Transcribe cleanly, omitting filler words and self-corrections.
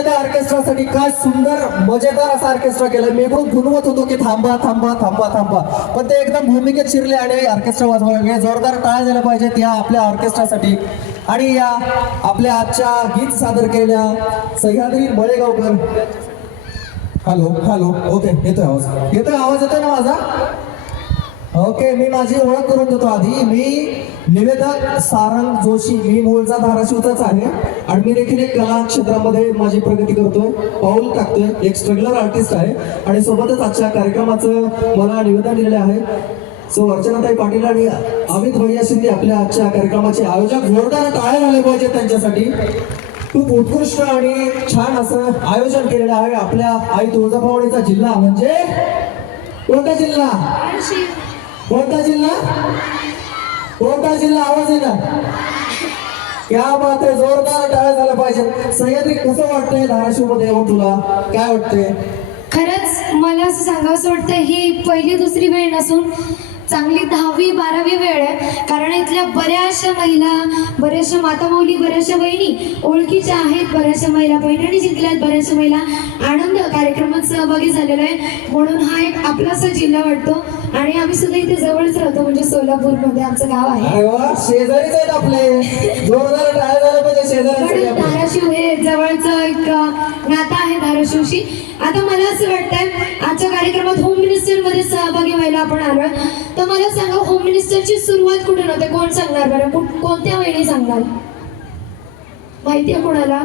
पाहिजे त्या ऑर्केस्ट्रासाठी. काय सुंदर मजेदार असा ऑर्केस्ट्रा केलाय. मी खूप गुणवत होतो की थांबा थांबा थांबा थांबा, पण ते एकदम भूमिकेत शिरले आणि ऑर्केस्ट्रा वाजवायला. जोरदार टाळ्या झाल्या पाहिजेत या आपल्या ऑर्केस्ट्रासाठी. आणि या आपल्या आजच्या गीत सादर केलेल्या Sahyadri Malegaonkar. Hello hello, okay, येतोय आवाज, येतोय आवाज, येतोय ना माझा? ओके, मी माझी ओळख करून देतो आधी. मी निवेदक सारंग जोशी, मी मूळचा धाराशिवचाच आहे आणि मी देखील एक कला क्षेत्रामध्ये माझी प्रगती करतोय, पाऊल टाकतोय, एक स्ट्रगलर आर्टिस्ट आहे. आणि सोबतच आजच्या कार्यक्रमाचं मला निवेदन दिलेले आहे सो अर्चनाताई पाटील आणि अमित भैया शिंदे, आपल्या आजच्या कार्यक्रमाचे आयोजक. जोरदार टाळ्या झाल्या पाहिजे त्यांच्यासाठी. खूप उत्कृष्ट आणि छान असं आयोजन केलेलं आहे. आपल्या आई तुळजाभवानीचा जिल्हा म्हणजे कोणता जिल्हा? कोणता जिल्हा? कोणता जिल्हा? आवाज आहे ना? क्या बात आहे, जोरदार टाळ्या झाल्या पाहिजे. सह्याद्री, कसं वाटतंय धाराशिव मध्ये येऊन? तुला काय वाटतंय? खरंच मला असं सांगावंसं वाटतं, ही पहिली दुसरी वेळ नसून चांगली 10वी 12वी वेळ आहे. कारण इथल्या बऱ्याचशा महिला, बऱ्याचशा मातामौली, बऱ्याचशा बहिणी ओळखीच्या आहेत, बऱ्याचशा महिला पैठणी जिंकल्यात, बऱ्याचशा महिला आनंद कार्यक्रमात सहभागी झालेला आहे. म्हणून हा एक आपलासा जिल्हा वाटतो. आणि आम्ही सुद्धा इथे जवळच राहतो, म्हणजे सोलापूरमध्ये आमचं गाव आहे. अरे वा, शेजारीच आहेत आपले. जोरदार टाळ्या झाल्या पाहिजे शेजारी. धाराशिव हे जवळचं एक नातं आहे धाराशिवशी. आता मला असं वाटतंय, आजच्या कार्यक्रमात होम मिनिस्टर मध्ये सहभागी व्हायला आपण आलोय. तर मला सांगा, होम मिनिस्टरची सुरुवात कुठून होते? कोण सांगणार बरं? कोणत्या वेळी सांगणार? माहिती आहे कोणाला?